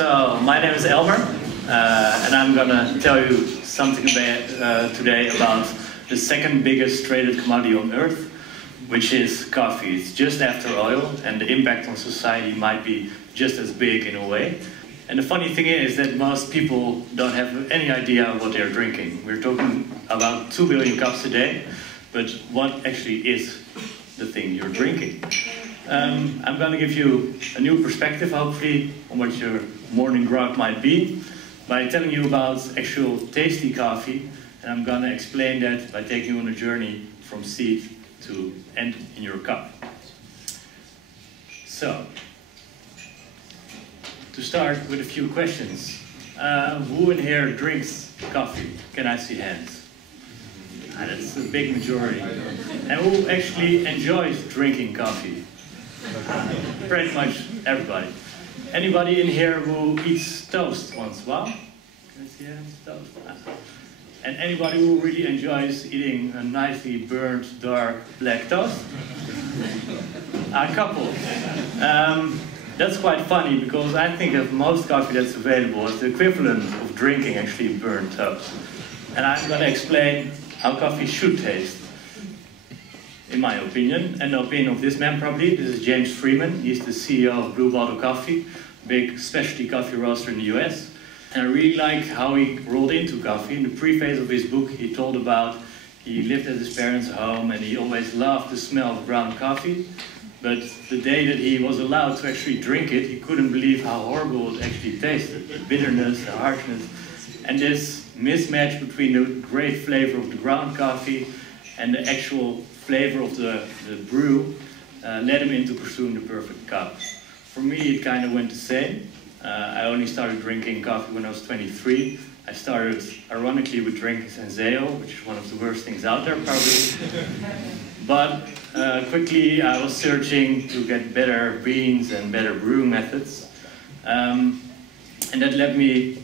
So, my name is Elmer, and I'm gonna tell you something about, today about the second biggest traded commodity on Earth, which is coffee. It's just after oil, and the impact on society might be just as big in a way. And the funny thing is that most people don't have any idea what they're drinking. We're talking about 2 billion cups a day, but what actually is the thing you're drinking? I'm going to give you a new perspective, hopefully, on what your morning grog might be, by telling you about actual tasty coffee, and I'm going to explain that by taking you on a journey from seed to end in your cup. So, to start with a few questions. Who in here drinks coffee? Can I see hands? That's a big majority. And who actually enjoys drinking coffee? Pretty much everybody. Anybody in here who eats toast once? Well, can I see hands? Toast. And anybody who really enjoys eating a nicely burnt, dark, black toast? A couple. That's quite funny because I think of most coffee that's available as the equivalent of drinking actually burnt toast. And I'm going to explain how coffee should taste, in my opinion, and the opinion of this man probably. This is James Freeman. He's the CEO of Blue Bottle Coffee, big specialty coffee roaster in the US. And I really like how he rolled into coffee. In the preface of his book, he told about he lived at his parents' home and he always loved the smell of ground coffee. But the day that he was allowed to actually drink it, he couldn't believe how horrible it actually tasted. The bitterness, the harshness, and this mismatch between the great flavor of the ground coffee and the actual flavor of the brew led him into pursuing the perfect cup. For me, it kind of went the same. I only started drinking coffee when I was 23. I started, ironically, with drinking Senseo, which is one of the worst things out there, probably. But quickly, I was searching to get better beans and better brewing methods. And that led me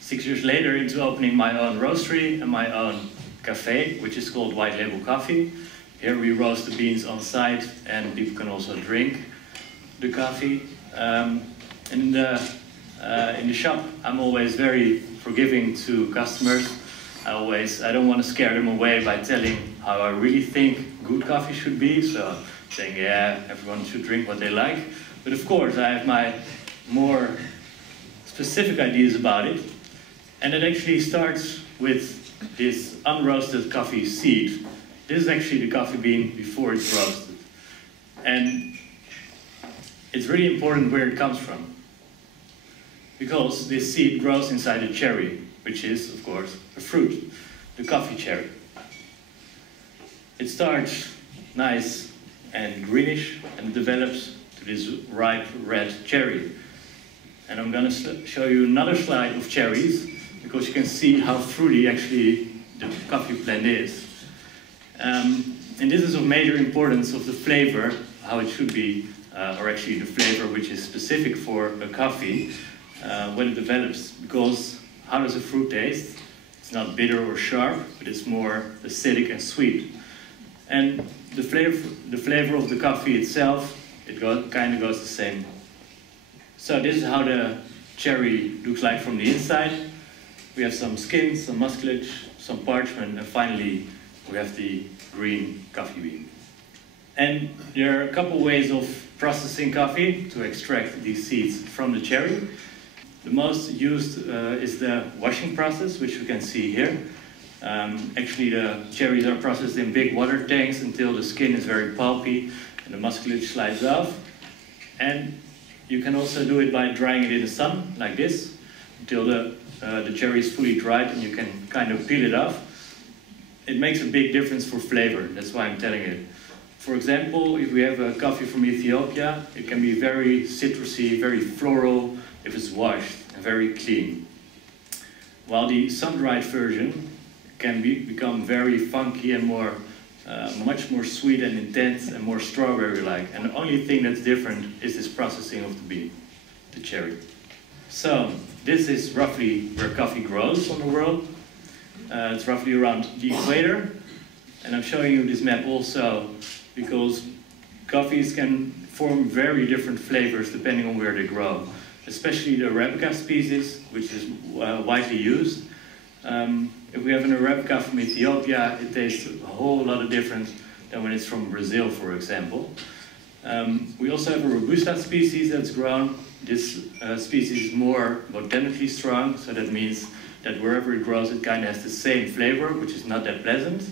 6 years later into opening my own roastery and my own cafe, which is called White Label Coffee. Here we roast the beans on site, and people can also drink the coffee. And in the shop, I'm always very forgiving to customers. I don't want to scare them away by telling how I really think good coffee should be. So saying, yeah, everyone should drink what they like. But of course, I have my more specific ideas about it. And it actually starts with this unroasted coffee seed. This is actually the coffee bean before it's roasted. And it's really important where it comes from, because this seed grows inside a cherry, which is, of course, a fruit, the coffee cherry. It starts nice and greenish and develops to this ripe red cherry. And I'm going to show you another slide of cherries, because you can see how fruity actually the coffee blend is. And this is of major importance of the flavor, how it should be, or actually the flavor which is specific for a coffee when it develops. Because how does a fruit taste? It's not bitter or sharp, but it's more acidic and sweet. And the flavor of the coffee itself, it kind of goes the same. So this is how the cherry looks like from the inside. We have some skin, some musclage, some parchment, and finally we have the green coffee bean. And there are a couple ways of processing coffee to extract these seeds from the cherry. The most used is the washing process, which you can see here. Actually, the cherries are processed in big water tanks until the skin is very pulpy and the musclage slides off. And you can also do it by drying it in the sun, like this, until the cherry is fully dried and you can kind of peel it off. It makes a big difference for flavor, that's why I'm telling it. For example, if we have a coffee from Ethiopia, it can be very citrusy, very floral if it's washed, and very clean. While the sun-dried version can become very funky and much more sweet and intense and more strawberry-like. And the only thing that's different is this processing of the bean, the cherry. So, this is roughly where coffee grows on the world. It's roughly around the equator. And I'm showing you this map also because coffees can form very different flavors depending on where they grow. especially the Arabica species, which is widely used. If we have an Arabica from Ethiopia, it tastes a whole lot different than when it's from Brazil, for example. We also have a Robusta species that's grown. This species is more botanically strong, so that means that wherever it grows, it kind of has the same flavor, which is not that pleasant.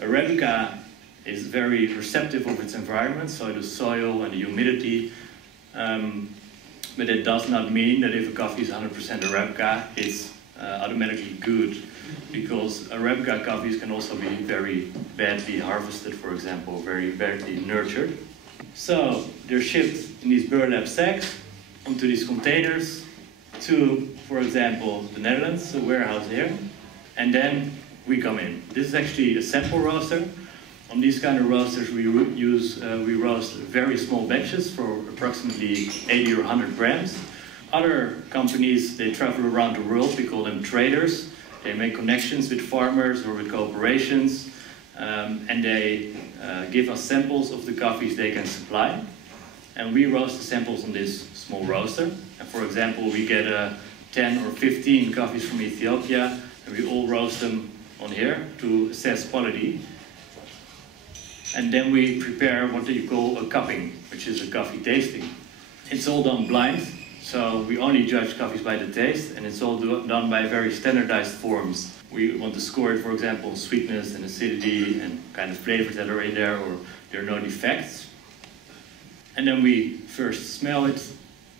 Arabica is very receptive of its environment, so the soil and the humidity. But it does not mean that if a coffee is 100% Arabica, it's automatically good, because Arabica coffees can also be very badly harvested, for example, very badly nurtured. So they're shipped in these burlap sacks onto these containers to, for example, the Netherlands, a warehouse here, and then we come in. This is actually a sample roaster. On these kind of roasters, we roast very small batches for approximately 80 or 100 grams. Other companies, they travel around the world. We call them traders. They make connections with farmers or with corporations, and they give us samples of the coffees they can supply. And we roast the samples on this small roaster. And for example, we get 10 or 15 coffees from Ethiopia, and we all roast them on here to assess quality. And then we prepare what you call a cupping, which is a coffee tasting. It's all done blind, so we only judge coffees by the taste, and it's all done by very standardized forms. We want to score it, for example, sweetness and acidity and kind of flavors that are in there, or there are no defects. And then we first smell it,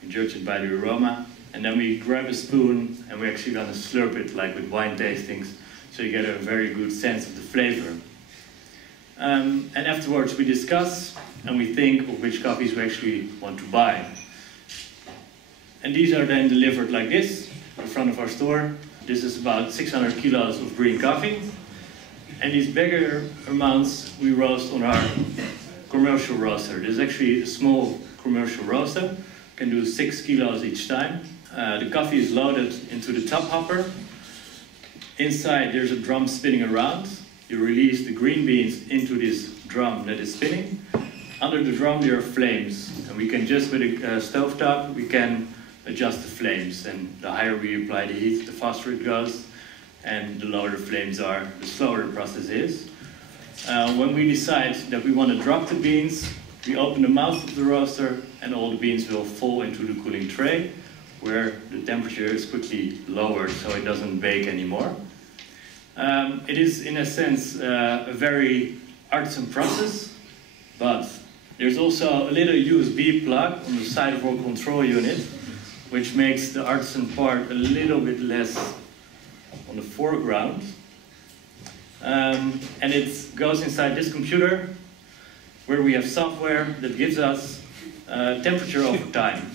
we judge it by the aroma, and then we grab a spoon and we're actually going to slurp it like with wine tastings, so you get a very good sense of the flavor. And afterwards we discuss and we think of which coffees we actually want to buy. And these are then delivered like this in front of our store. This is about 600 kilos of green coffee. And these bigger amounts we roast on our commercial roaster. This is actually a small commercial roaster. Can do 6 kilos each time. The coffee is loaded into the top hopper. Inside there's a drum spinning around. You release the green beans into this drum that is spinning. Under the drum there are flames. And we can just, with a stovetop, we can adjust the flames. And the higher we apply the heat, the faster it goes. And the lower the flames are, the slower the process is. When we decide that we want to drop the beans, we open the mouth of the roaster and all the beans will fall into the cooling tray, where the temperature is quickly lowered so it doesn't bake anymore. It is, in a sense, a very artisan process, but there's also a little USB plug on the side of our control unit, which makes the artisan part a little bit less on the foreground. And it goes inside this computer, where we have software that gives us temperature over time.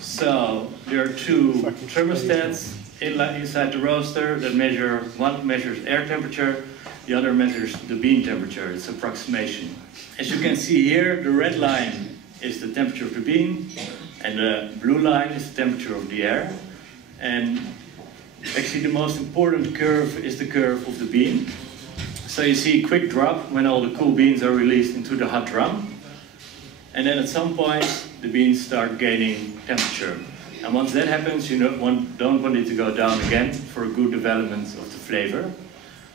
So there are two thermostats inside the roaster that measure, one measures air temperature, the other measures the bean temperature. It's approximation. As you can see here, the red line is the temperature of the bean, and the blue line is the temperature of the air. And actually the most important curve is the curve of the bean. So you see a quick drop when all the cool beans are released into the hot drum. And then at some point, the beans start gaining temperature. And once that happens, you don't want it to go down again for a good development of the flavor.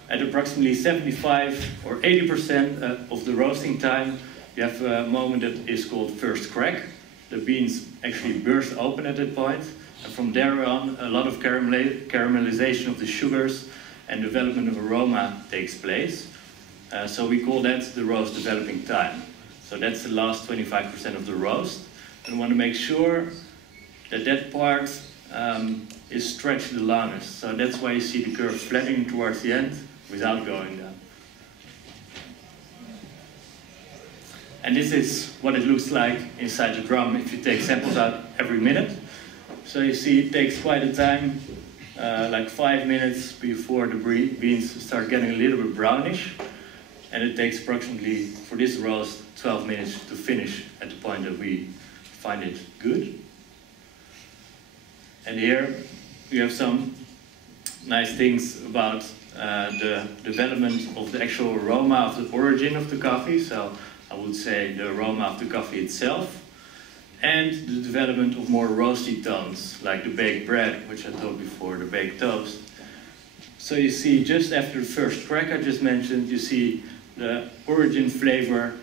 At approximately 75 or 80% of the roasting time, you have a moment that is called first crack. The beans actually burst open at that point. And from there on, a lot of caramelization of the sugars and development of aroma takes place. So we call that the roast developing time. So that's the last 25% of the roast. And we want to make sure that that part is stretched the longest. So that's why you see the curve flattening towards the end without going down. And this is what it looks like inside the drum if you take samples out every minute. So you see it takes quite a time, like 5 minutes before the beans start getting a little bit brownish. And it takes approximately, for this roast, 12 minutes to finish at the point that we find it good. And here we have some nice things about the development of the actual aroma of the origin of the coffee. So I would say the aroma of the coffee itself. and the development of more roasty tones, like the baked bread, which I told before, the baked toast. So you see, just after the first crack I just mentioned, you see the origin flavor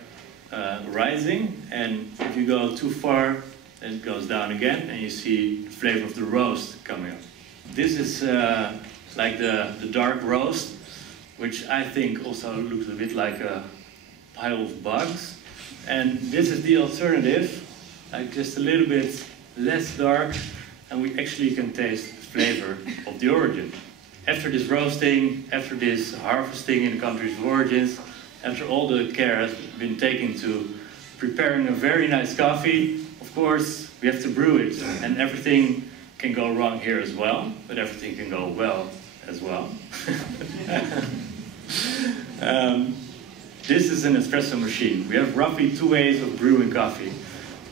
rising, and if you go too far, then it goes down again, and you see the flavor of the roast coming up. This is like the dark roast, which I think also looks a bit like a pile of bugs. And this is the alternative, like just a little bit less dark, and we actually can taste the flavor of the origin. After this roasting, after this harvesting in the countries of origins, after all the care has been taken to preparing a very nice coffee, of course, we have to brew it, and everything can go wrong here as well, but everything can go well as well. This is an espresso machine. We have roughly 2 ways of brewing coffee.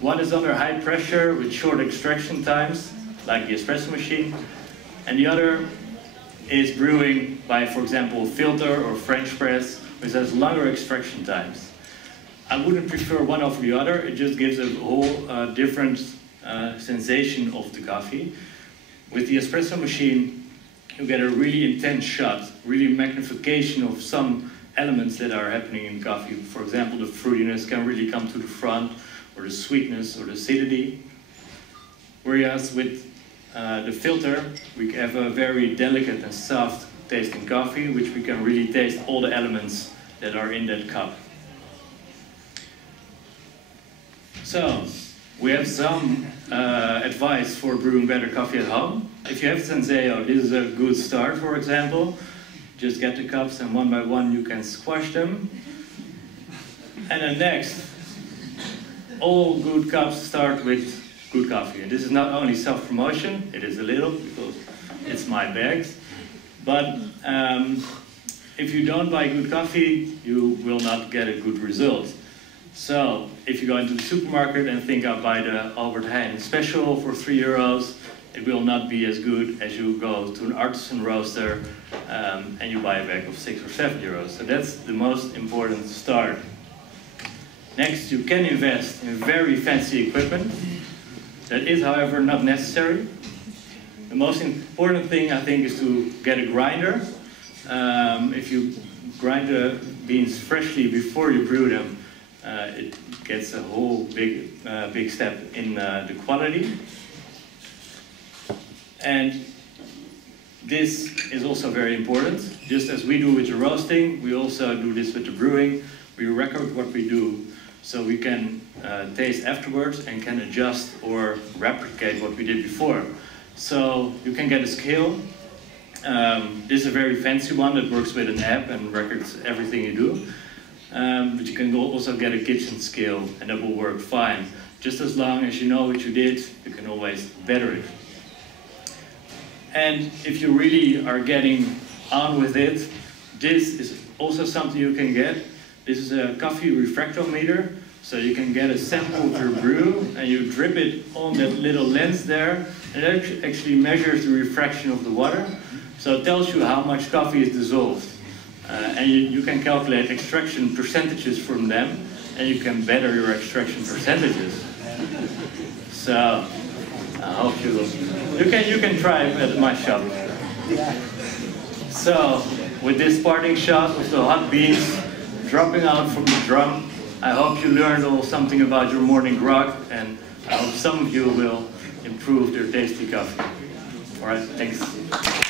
One is under high pressure with short extraction times, like the espresso machine, and the other is brewing by, for example, filter or French press, which has longer extraction times. I wouldn't prefer one over the other. It just gives a whole different sensation of the coffee. With the espresso machine, you get a really intense shot, really magnification of some elements that are happening in coffee. For example, the fruitiness can really come to the front, or the sweetness, or the acidity. Whereas with the filter, we have a very delicate and soft tasting coffee, which we can really taste all the elements that are in that cup. So, we have some advice for brewing better coffee at home. If you have Senseo, this is a good start, for example. Just get the cups and one by one you can squash them. And then next, all good cups start with good coffee. And this is not only self-promotion, it is a little, because it's my bags. But if you don't buy good coffee, you will not get a good result. So, if you go into the supermarket and think I'll buy the Albert Heijn special for €3, it will not be as good as you go to an artisan roaster and you buy a bag of €6 or €7. So that's the most important start. Next, you can invest in very fancy equipment. That is, however, not necessary. The most important thing, I think, is to get a grinder. If you grind the beans freshly before you brew them, it gets a whole big step in the quality. And this is also very important. Just as we do with the roasting, we also do this with the brewing. We record what we do so we can taste afterwards and can adjust or replicate what we did before. So you can get a scale. This is a very fancy one that works with an app and records everything you do. But you can also get a kitchen scale and that will work fine. Just as long as you know what you did, you can always better it. And if you really are getting on with it, this is also something you can get. This is a coffee refractometer. So you can get a sample of your brew and you drip it on that little lens there. And it actually measures the refraction of the water. So it tells you how much coffee is dissolved. And you can calculate extraction percentages from them. And you can better your extraction percentages. So I hope you can try it at my shop. So with this parting shot of the hot beans dropping out from the drum, I hope you learned all something about your morning grog, and I hope some of you will improve their tasty coffee. All right, thanks.